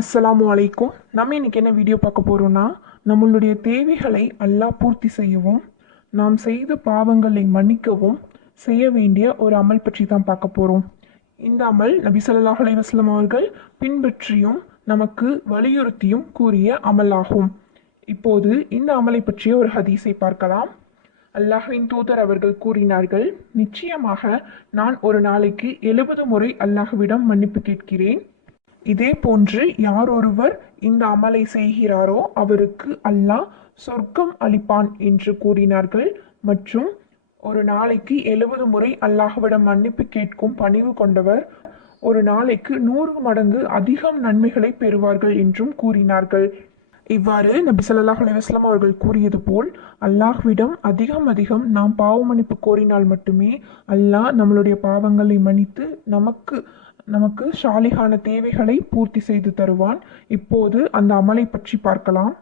அஸ்ஸலாமு அலைக்கும். நம்ம இன்னைக்கு என்ன வீடியோ பார்க்க போறோம்னா, நம்மளுடைய தேவைகளை அல்லாஹ் பூர்த்தி செய்யவும் நாம் செய்த பாவங்களை மன்னிக்கவும் செய்ய வேண்டிய ஒரு அமல் பற்றி தான் பார்க்க போறோம். இந்த அமல் நபி ஸல்லல்லாஹு அலைஹி வஸல்லம் அவர்கள் பின்பற்றியும் நமக்கு வலியுறுத்தியும் கூறிய அமலாகும். இப்போது இந்த அமலை பற்றிய ஒரு ஹதீஸை பார்க்கலாம். அல்லாஹ்வின் தூதர் அவர்கள் கூறினார்கள், நிச்சயமாக நான் ஒரு நாளைக்கு 70 முறை அல்லாஹ்விடம் மன்னிப்பு கேட்கிறேன். இதே போன்று யார் ஒருவர் இந்த அமலை செய்கிறாரோ அவருக்கு அல்லாஹ் சொர்க்கம் அளிப்பான் என்று கூறினார்கள். மற்றும் ஒரு நாளைக்கு 70 முறை அல்லாஹ்விடம் மன்னிப்பு கேட்கும் பணிவு கொண்டவர் ஒரு நாளைக்கு 100 மடங்கு அதிகம் நன்மைகளை பெறுவார்கள் என்றும் கூறினார்கள். இவ்வாறு நபி ஸல்லல்லாஹு அலைஹி வஸல்லம் அவர்கள் கூறியது போல் அல்லாஹ்விடம் அதிகம் அதிகம் நாம் பாவ மன்னிப்பு கோரினால் மட்டுமே அல்லாஹ் நம்மளுடைய பாவங்களை மன்னித்து நமக்கு ஷாலிஹான தேவைகளை பூர்த்தி செய்து தருவான். இப்போது அந்த அமலை பற்றி பார்க்கலாம்.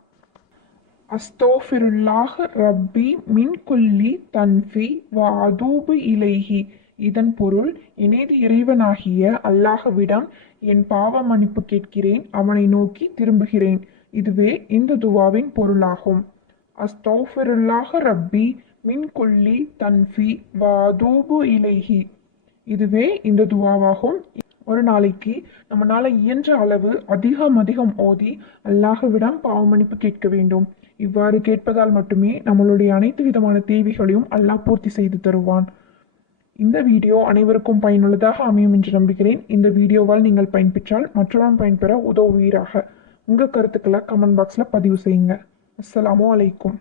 அஸ்தோஃபிருல்லாஹ் ரப்பி மின் குல்லி தன்ஃபி வ அதூபு இலைஹி. இதன் பொருள், எனது இறைவனாகிய அல்லாஹ்விடம் என் பாவ மன்னிப்பு கேட்கிறேன், அவனை நோக்கி திரும்புகிறேன். இதுவே இந்த துவாவின் பொருளாகும். அஸ்தோஃபிருல்லாஹ் ரப்பி மின் குல்லி தன்ஃபி வ அதூபு இலைஹி. இதுவே இந்த துவாவாகும். ஒரு நாளைக்கு நம்மளால இயன்ற அளவு அதிகம் ஓதி அல்லாஹ்விடம் பாவ மன்னிப்பு கேட்க வேண்டும். இவ்வாறு கேட்பதால் மட்டுமே நம்மளுடைய அனைத்து விதமான தேவைகளையும் அல்லாஹ் பூர்த்தி செய்து தருவான். இந்த வீடியோ அனைவருக்கும் பயனுள்ளதாக அமையும் என்று நம்புகிறேன். இந்த வீடியோவால் நீங்கள் பயன்பெற்றால் மற்றவரும் பயன்பெற உதவுவீராக. உங்கள் கருத்துக்களை கமெண்ட் பாக்ஸில் பதிவு செய்யுங்க. அஸ்ஸலாமு அலைக்கும்.